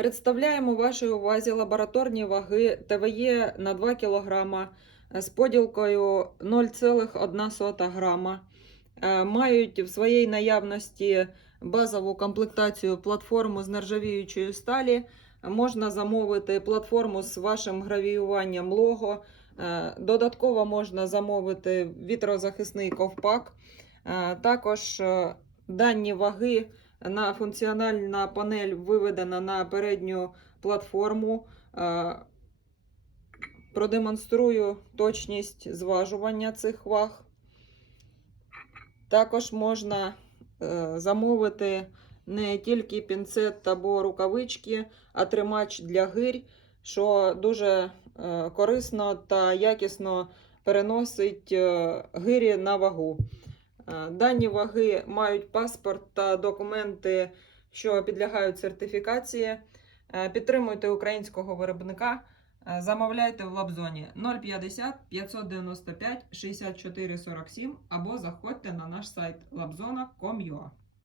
Представляємо вашій увазі лабораторні ваги ТВЄ на 2 кг з поділкою 0,1 грама. Е, Мають в своїй наявності базову комплектацію платформу з нержавіючої сталі. Можна замовити платформу з вашим гравіюванням лого. Е, Додатково можна замовити вітрозахисний ковпак. Е, Також е, дані ваги на функціональна панель виведена на передню платформу. Е, Продемонструю точність зважування цих ваг. Також можна е, замовити не тільки пінцет або рукавички, а тримач для гирь, що дуже е, корисно та якісно переносить гирі на вагу. Е, Дані ваги мають паспорт та документи, що підлягають сертифікації. Е, Підтримуйте українського виробника. Е, Замовляйте в Лабзоні 050 595 64 47 або заходьте на наш сайт labzona.com.ua